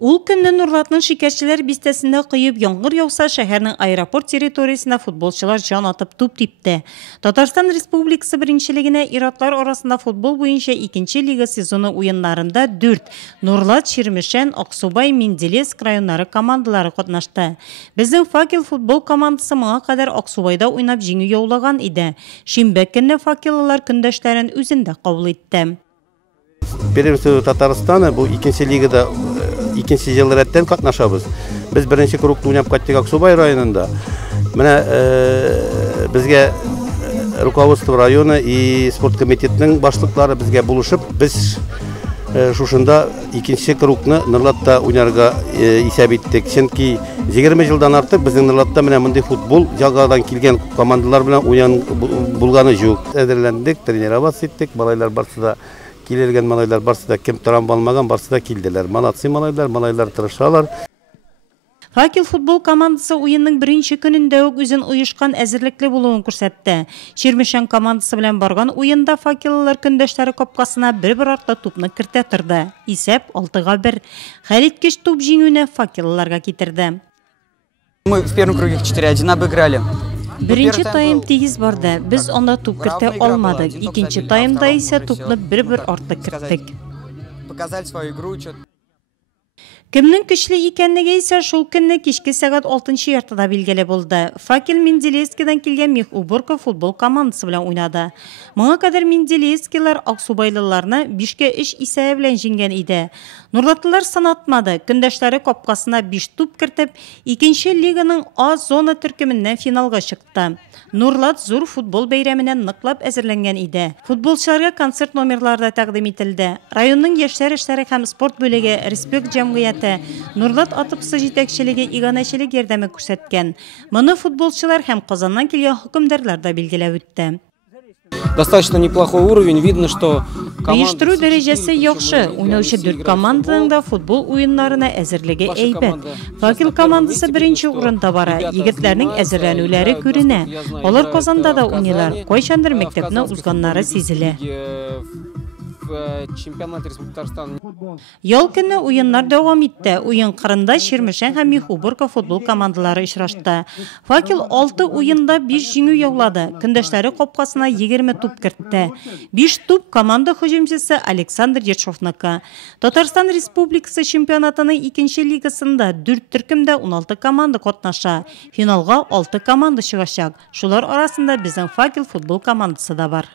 Ул көнне Нурлатның шикәрчеләр бистәсендә кыйып яңгыр яуса, шәһәрнең аэропорт территориясына футболчылар жан атып туп типте. Татарстан Республикасы беренчелегенә иратлар арасында футбол буенча 2нче лига сезоны уеннарында 4 Нурлат, Чирмешән, Аксубай, Менделеевск районнары командалары катнашты. Безнең Факел футбол командасы моңа кадәр Аксубайда уйнап җиңү яулаган иде. Шимбә көнне факеллылар көндәшләрен үзендә кабул итте. Первенство Татарстана бу 2нче лигада 2нче ел рәттән катнашабыз. Без беренче кругта уйнап кайттык Аксубай районында. Менә безгә руководство района и спорт комитетының башлыклары безгә булышып, без шушында 2нче кругны Нурлатта уйнарга исәп иттек. Чөнки 20 елдан артык безнең Нурлатта менә мондый футбол җагадан килгән командалар белән уен булганы юк. Әзерләндек, тренировать иттек, малайлар барсы да килергән малайлар барсы да кем травма алмаган барсы да килделәр. Молодцы малайлар тырышалар. Факел футбол командасы уенның беренче көнендә үк үзен оешкан әзерлекле булуын күрсәтте. Чирмешән командасы белән барган уенда факеллылар көндәшләре капкасына бер артлы тупны кертә торды. Исәп 6-1. Хәлиткеч туп җиңүне факеллыларга китерде. Мы в первом круге 4-1 обыграли. Беренче тайм тигез барды. Без анда туп кертә алмадык. Икенче таймда исә тупны бер артлы керттек. Показали свою игру. Кемнең көчле икәнлеге исә шул көнне кичке сәгать 6-нчы яртыда билгеле булды. Факел Менделеевскидан килгән Мехуборка футбол командасы белән уйнады. Моңа кадәр Менделеевскилар Аксубайлыларны 5-3 исәбе белән җиңгән иде. Нурлатлылар сынатмады. Көндәшләре капкасына 5 туп кертеп, 2нче лиганың А зона төркеменнән финалга чыкты. Нурлат зур футбол бәйрәменнән ныклап әзерләнгән иде. Футболчыларга концерт номерлары да тәкъдим ителде. Районның яшьләр эшләре һәм спорт бүлеге Респект җәмгыяте Нурлат атыпсы җитәкчелеге иганәчелек ярдәме күрсәткән. Моны футболчылар һәм Казаннан килгән хөкемдарлар да билгеләп үтте. Достаточно неплохой уровень, видно, что Оештыру дәрәҗәсе яхшы. Уйнаучы 4 команданың да футбол уеннарына әзерлеге әйбәт. Факел командасы беренче урында бара. Егетләрнең әзерләнүләре күренә. Алар Казанда да уйныйлар. Кайчандыр мәктәпне узганнары сизелә. Ял көнне уеннар дәвам итте. Уен кырында Чирмешән һәм Мехуборка футбол командалары очрашты. Факел 6 уенда 5 җиңү яулады. Көндәшләре капкасына 20 туп кертте. 5 туп команда һөҗүмчесе Александр Ешовныкы. Татарстан Республикасы чемпионатының 2нче лигасында 4 төркемдә 16 команда катнаша. Финалга 6 команда чыгачак. Шулар арасында безнең Факел футбол командасы да бар.